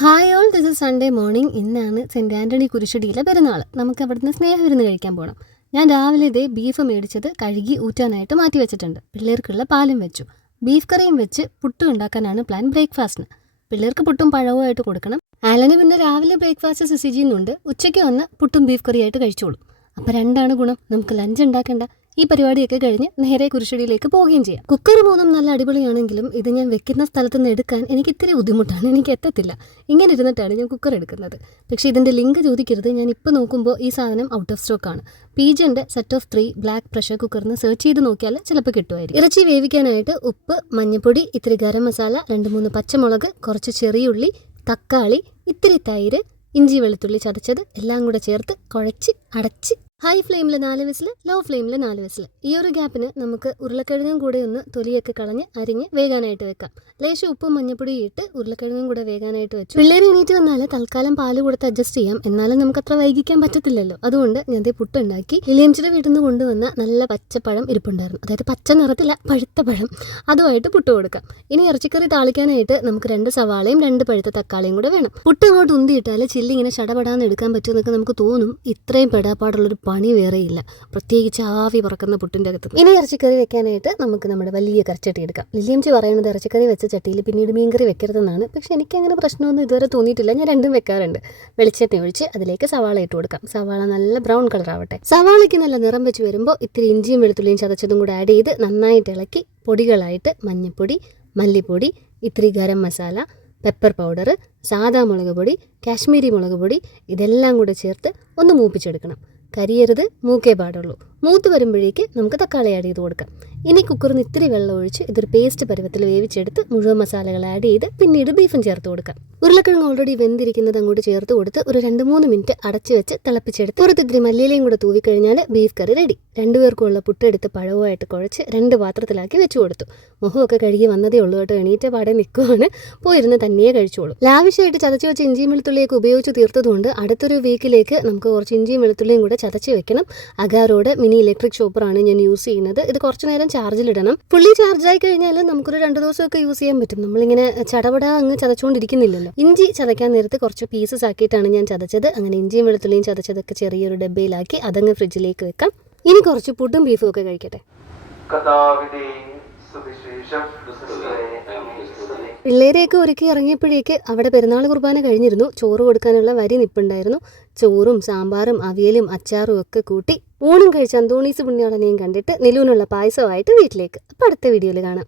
Hi all, this is Sunday morning. ഇന്നാണ് cent Antony കുരിശടിയിലെ പെരുന്നാൾ. നമുക്ക് അവിടുന്ന് സ്നേഹവിരുന്ന് കഴിക്കാൻ പോകണം. ഞാൻ രാവിലെ ഇതേ ബീഫ് മേടിച്ചത് കഴുകി ഊറ്റാനായിട്ട് മാറ്റി വെച്ചിട്ടുണ്ട്. പിള്ളേർക്കുള്ള പാലും വെച്ചു. ബീഫ് കറിയും വെച്ച് പുട്ടും ഉണ്ടാക്കാനാണ് പ്ലാൻ ബ്രേക്ക്ഫാസ്റ്റിന്. പിള്ളേർക്ക് പുട്ടും പഴവുമായിട്ട് കൊടുക്കണം. ആലന് പിന്നെ രാവിലെ ബ്രേക്ക്ഫാസ്റ്റ് സിസിജിന്നുണ്ട്. ഉച്ചയ്ക്ക് വന്ന് പുട്ടും ബീഫ് കറിയായിട്ട് കഴിച്ചോളും. അപ്പോൾ രണ്ടാണ് ഗുണം, നമുക്ക് ലഞ്ച് ഉണ്ടാക്കേണ്ട. ഈ പരിപാടിയൊക്കെ കഴിഞ്ഞ് നേരെ കുരിശടിയിലേക്ക് പോവുകയും ചെയ്യാം. കുക്കർ മൂന്നും നല്ല അടിപൊളിയാണെങ്കിലും ഇത് ഞാൻ വെക്കുന്ന സ്ഥലത്ത് നിന്ന് എടുക്കാൻ എനിക്ക് ഇത്തിരി ബുദ്ധിമുട്ടാണ്. എനിക്ക് എത്തത്തില്ല. ഇങ്ങനെ ഇരുന്നിട്ടാണ് ഞാൻ കുക്കർ എടുക്കുന്നത്. പക്ഷേ ഇതിൻ്റെ ലിങ്ക് ചോദിക്കരുത്. ഞാൻ ഇപ്പോൾ നോക്കുമ്പോൾ ഈ സാധനം ഔട്ട് ഓഫ് സ്റ്റോക്കാണ്. പീജൻ്റെ സെറ്റ് ഓഫ് 3 ബ്ലാക്ക് പ്രഷർ കുക്കറിന് സെർച്ച് ചെയ്ത് നോക്കിയാൽ ചിലപ്പോൾ കിട്ടുമായിരിക്കും. ഇറച്ചി വേവിക്കാനായിട്ട് ഉപ്പ്, മഞ്ഞൾപ്പൊടി, ഇത്തിരി ഗരം മസാല, 2-3 പച്ചമുളക്, കുറച്ച് ചെറിയുള്ളി, തക്കാളി, ഇത്തിരി തൈര്, ഇഞ്ചി വെളുത്തുള്ളി ചതച്ചത് എല്ലാം കൂടെ ചേർത്ത് കുഴച്ച് അടച്ച് ഹൈ ഫ്ലെയിമിൽ 4 വിസിൽ, ലോ ഫ്ലെയിമിൽ 4 വിസിൽ. ഈ ഒരു ഗ്യാപ്പിന് നമുക്ക് ഉരുളക്കിഴങ്ങും കൂടെ ഒന്ന് തൊലിയൊക്കെ കളഞ്ഞ് അരിഞ്ഞ് വേകാനായിട്ട് വെക്കാം. ലേശം ഉപ്പും മഞ്ഞപ്പൊടിയും ഇട്ട് ഉരുളക്കിഴങ്ങും കൂടെ വേകാനായിട്ട് വെച്ചു. പിള്ളേർ എണീറ്റ് വന്നാൽ തൽക്കാലം പാല് കൊടുത്ത് അഡ്ജസ്റ്റ് ചെയ്യാം. എന്നാലും നമുക്ക് അത്ര വൈകിക്കാൻ പറ്റത്തില്ലല്ലോ. അതുകൊണ്ട് ഞാൻ പുട്ടുണ്ടാക്കി. ലിലിയംച്ചിയുടെ വീട്ടിൽ നിന്ന് കൊണ്ടുവന്ന നല്ല പച്ചപ്പഴം ഇരിപ്പുണ്ടായിരുന്നു. അതായത് പച്ച നിറത്തില്ല, പഴുത്ത പഴം. അതുമായിട്ട് പുട്ട് കൊടുക്കാം. ഇനി ഇറച്ചിക്കറി താളിക്കാനായിട്ട് നമുക്ക് 2 സവാളയും 2 പഴുത്ത തക്കാളിയും കൂടെ വേണം. പുട്ട് അങ്ങോട്ട് ഉന്തിയിട്ടാൽ ചില്ലി ഇങ്ങനെ ചടപടാന്ന് എടുക്കാൻ പറ്റുമെന്നൊക്കെ നമുക്ക് തോന്നും. ഇത്രയും പെടാപ്പാടുള്ളൊരു പണി വേറെയില്ല, പ്രത്യേകിച്ച് ആവി പറക്കുന്ന പുട്ടിൻ്റെ അകത്ത്. ഇനി ഇറച്ചിക്കറി വെക്കാനായിട്ട് നമുക്ക് നമ്മുടെ വലിയ കറിച്ചട്ടി എടുക്കാം. ലില്ലിയംച്ചി പറയുന്നത് ഇറച്ചിക്കറി വെച്ച ചട്ടിയിൽ പിന്നീട് മീൻകറി വെക്കരുതെന്നാണ്. പക്ഷെ എനിക്കങ്ങനെ പ്രശ്നമൊന്നും ഇതുവരെ തോന്നിയിട്ടില്ല. ഞാൻ രണ്ടും വെക്കാറുണ്ട്. വെളിച്ചെണ്ണ ഒഴിച്ച് അതിലേക്ക് സവാള ഇട്ട് കൊടുക്കാം. സവാള നല്ല ബ്രൗൺ കളർ ആവട്ടെ. സവാളയ്ക്ക് നല്ല നിറം വെച്ച് വരുമ്പോൾ ഇത്തിരി ഇഞ്ചിയും വെളുത്തുള്ളിയും ചതച്ചതും കൂടെ ആഡ് ചെയ്ത് നന്നായിട്ട് ഇളക്കി പൊടികളായിട്ട് മഞ്ഞൾപ്പൊടി, മല്ലിപ്പൊടി, ഇത്തിരി ഗരം മസാല, പെപ്പർ പൗഡർ, സാദാ മുളക് പൊടി, കാശ്മീരി മുളക് പൊടി ഇതെല്ലാം കൂടെ ചേർത്ത് ഒന്ന് മൂപ്പിച്ചെടുക്കണം. കരിയരുത്, മൂക്കേ പാടുള്ളൂ. മൂത്ത് വരുമ്പോഴേക്ക് നമുക്ക് തക്കാളി ആഡ് ചെയ്ത് കൊടുക്കാം. ഇനി കുക്കറിന് ഇത്തിരി വെള്ളം ഒഴിച്ച് ഇതൊരു പേസ്റ്റ് പരുവത്തിൽ വേവിച്ചെടുത്ത് മുഴുവൻ മസാലകൾ ആഡ് ചെയ്ത് പിന്നീട് ബീഫും ചേർത്ത് കൊടുക്കാം. ഉരുളക്കിഴങ്ങ് ഓൾറെഡി വെന്തിരിക്കുന്നത് അങ്ങോട്ട് ചേർത്ത് കൊടുത്ത് ഒരു 2-3 മിനിറ്റ് അടച്ചു വെച്ച് തിളപ്പിച്ചെടുത്ത് പുറത്ത് ഇത്തിരി മല്ലിയിലയും കൂടെ തൂവിക്കഴിഞ്ഞാൽ ബീഫ് കറി റെഡി. 2 പേർക്കുള്ള പുട്ടെടുത്ത് പഴവുമായിട്ട് കുഴച്ച് 2 പാത്രത്തിലാക്കി വെച്ച് കൊടുത്തു. മുഖമൊക്കെ കഴുകി വന്നതേ ഉള്ളൂ കേട്ടോ. എണീറ്റ പാടെ നിൽക്കുവാണ്. പോയിരുന്ന് തന്നെയേ കഴിച്ചോളൂ. ലാവിഷായിട്ട് ചതച്ച് വെച്ച് ഇഞ്ചിയും വെളുത്തുള്ളിയൊക്കെ ഉപയോഗിച്ച് തീർത്തതുകൊണ്ട് അടുത്തൊരു വീക്കിലേക്ക് നമുക്ക് കുറച്ച് ഇഞ്ചിയും വെളുത്തുള്ളിയും കൂടെ ചതച്ച് വെക്കണം. അഗാറോഡ് മിനി ഇലക്ട്രിക് ചോപ്പറാണ് ഞാൻ യൂസ് ചെയ്യുന്നത്. ഇത് കുറച്ച് നേരം ചാർജിലിടണം. ഫുള്ളി ചാർജായി കഴിഞ്ഞാൽ നമുക്കൊരു 2 ദിവസമൊക്കെ യൂസ് ചെയ്യാൻ പറ്റും. നമ്മളിങ്ങനെ ചടപടാ അങ്ങ് ചതച്ചുകൊണ്ടിരിക്കുന്നില്ലല്ലോ. ഇഞ്ചി ചതയ്ക്കാൻ നേരത്ത് കുറച്ച് പീസസ് ആക്കിയിട്ടാണ് ഞാൻ ചതച്ചത്. അങ്ങനെ ഇഞ്ചിയും വെളുത്തുള്ളിയും ചതച്ചതൊക്കെ ചെറിയൊരു ഡബ്ബയിലാക്കി അതങ്ങ് ഫ്രിഡ്ജിലേക്ക് വെക്കാം. ഇനി കുറച്ച് പുട്ടും ബീഫും ഒക്കെ കഴിക്കട്ടെ. പിള്ളേരെയൊക്കെ ഒരുക്കി ഇറങ്ങിയപ്പോഴേക്ക് അവിടെ പെരുന്നാൾ കുർബാന കഴിഞ്ഞിരുന്നു. ചോറ് കൊടുക്കാനുള്ള വരി നിപ്പുണ്ടായിരുന്നു. ചോറും സാമ്പാറും അവിയലും അച്ചാറും ഒക്കെ കൂട്ടി ഊണും കഴിച്ച് അന്തോണീസ് പുണ്യാളനെയും കണ്ടിട്ട് നിലൂനുള്ള പായസമായിട്ട് വീട്ടിലേക്ക്. അപ്പോൾ അടുത്ത വീഡിയോയിൽ കാണാം.